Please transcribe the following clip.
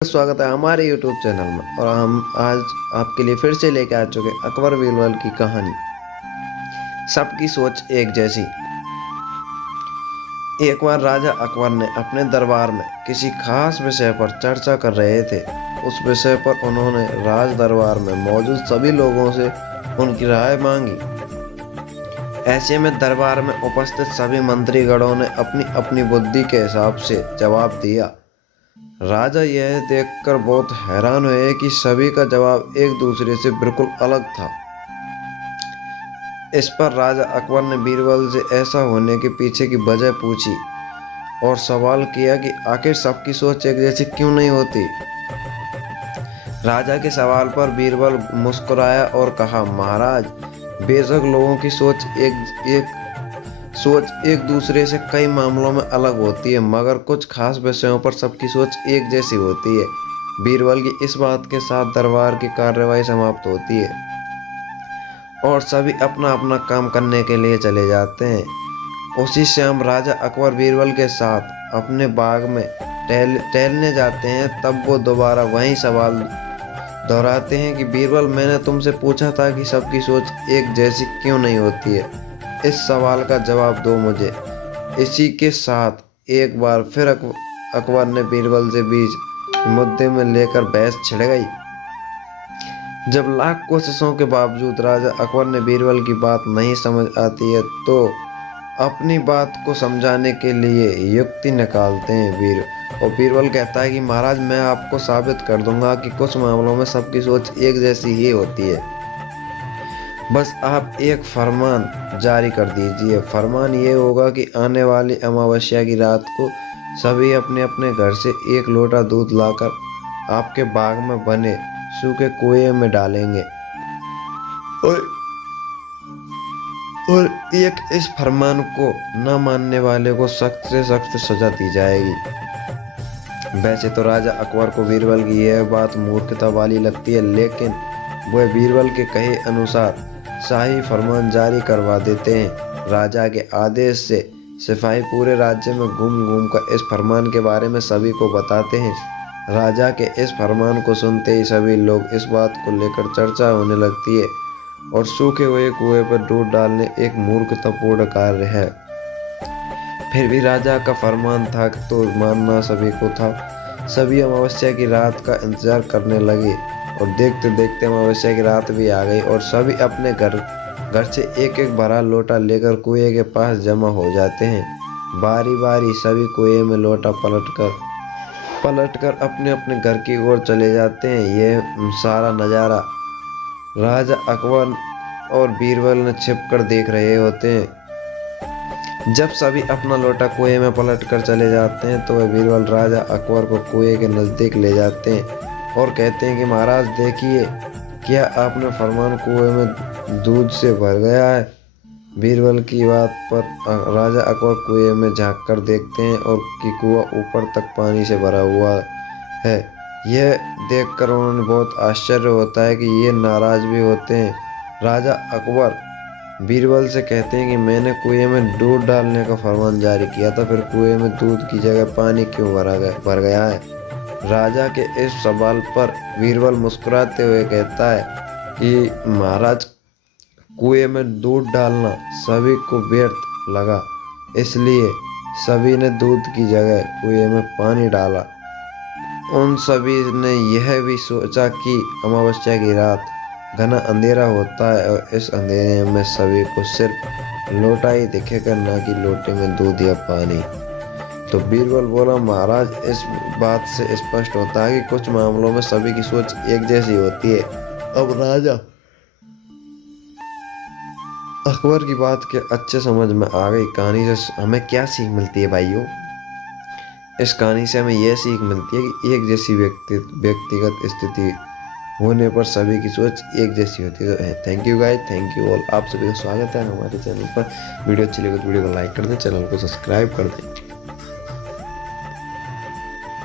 स्वागत है हमारे YouTube चैनल में। और हम आज आपके लिए फिर से लेके आ चुके अकबर बीरबल की कहानी। सबकी सोच एक जैसी। एक बार राजा अकबर ने अपने दरबार में किसी खास विषय पर चर्चा कर रहे थे। उस विषय पर उन्होंने राज दरबार में मौजूद सभी लोगों से उनकी राय मांगी। ऐसे में दरबार में उपस्थित सभी मंत्रीगणों ने अपनी अपनी बुद्धि के हिसाब से जवाब दिया। राजा यह देखकर बहुत हैरान हुए कि सभी का जवाब एक दूसरे से बिल्कुल अलग था। इस पर राजा अकबर ने बीरबल से ऐसा होने के पीछे की वजह पूछी और सवाल किया कि आखिर सबकी सोच एक जैसी क्यों नहीं होती। राजा के सवाल पर बीरबल मुस्कुराया और कहा, महाराज, बेशक लोगों की सोच एक दूसरे से कई मामलों में अलग होती है, मगर कुछ खास विषयों पर सबकी सोच एक जैसी होती है। बीरबल की इस बात के साथ दरबार की कार्यवाही समाप्त होती है और सभी अपना अपना काम करने के लिए चले जाते हैं। उसी शाम राजा अकबर बीरबल के साथ अपने बाग में टहलने जाते हैं। तब वो दोबारा वही सवाल दोहराते हैं कि बीरबल, मैंने तुमसे पूछा था कि सबकी सोच एक जैसी क्यों नहीं होती है। इस सवाल का जवाब दो मुझे। इसी के साथ एक बार फिर अकबर ने बीरबल से बीच मुद्दे में लेकर बहस छिड़ गई। जब लाख कोशिशों के बावजूद राजा अकबर ने बीरबल की बात नहीं समझ आती है तो अपनी बात को समझाने के लिए युक्ति निकालते हैं और बीरबल कहता है कि महाराज, मैं आपको साबित कर दूंगा कि कुछ मामलों में सबकी सोच एक जैसी ही होती है। बस आप एक फरमान जारी कर दीजिए। फरमान ये होगा कि आने वाली अमावस्या की रात को सभी अपने अपने घर से एक लोटा दूध लाकर आपके बाग में बने सूखे कुएं में डालेंगे और इस फरमान को न मानने वाले को सख्त से सख्त सजा दी जाएगी। वैसे तो राजा अकबर को बीरबल की यह बात मूर्खता वाली लगती है, लेकिन वह बीरबल के कहे अनुसार शाही फरमान जारी करवा देते हैं। राजा के आदेश से सिपाही पूरे राज्य में घूम घूम कर इस फरमान के बारे में सभी को बताते हैं। राजा के इस फरमान को सुनते ही सभी लोग इस बात को लेकर चर्चा होने लगती है और सूखे हुए कुएं पर दूध डालने एक मूर्खतापूर्ण कार्य है। फिर भी राजा का फरमान था तो मानना सभी को था। सभी अमावस्या की रात का इंतजार करने लगे और देखते देखते अमावस्या की रात भी आ गई और सभी अपने घर से एक एक भरा लोटा लेकर कुएं के पास जमा हो जाते हैं। बारी बारी सभी कुएं में लोटा पलटकर अपने अपने घर की ओर चले जाते हैं। यह सारा नज़ारा राजा अकबर और बीरबल ने छिपकर देख रहे होते हैं। जब सभी अपना लोटा कुएं में पलटकर चले जाते हैं तो वह बीरबल राजा अकबर को कुएं के नज़दीक ले जाते हैं और कहते हैं कि महाराज, देखिए, क्या आपने फरमान कुएं में दूध से भर गया है। बीरबल की बात पर राजा अकबर कुएं में झांक कर देखते हैं और कि कुआं ऊपर तक पानी से भरा हुआ है। यह देखकर उन्हें बहुत आश्चर्य होता है कि ये नाराज भी होते हैं। राजा अकबर बीरबल से कहते हैं कि मैंने कुएं में दूध डालने का फरमान जारी किया था, फिर कुएं में दूध की जगह पानी क्यों भर गया है। राजा के इस सवाल पर बीरबल मुस्कुराते हुए कहता है कि महाराज, कुएं में दूध डालना सभी को व्यर्थ लगा, इसलिए सभी ने दूध की जगह कुएं में पानी डाला। उन सभी ने यह भी सोचा कि अमावस्या की रात घना अंधेरा होता है और इस अंधेरे में सभी को सिर्फ लोटा ही दिखेगा, ना कि लोटे में दूध या पानी। तो बीरबल बोला, महाराज, इस बात से स्पष्ट होता है कि कुछ मामलों में सभी की सोच एक जैसी होती है। अब राजा अकबर की बात के अच्छे समझ में आ गई। कहानी से हमें क्या सीख मिलती है भाइयों? इस कहानी से हमें यह सीख मिलती है कि एक जैसी व्यक्तिगत स्थिति होने पर सभी की सोच एक जैसी होती है। Thank you guys, thank you all. आप सभी का स्वागत है हमारे चैनल पर। वीडियो अच्छी लगे तो वीडियो को लाइक कर दें, चैनल को सब्सक्राइब कर दें।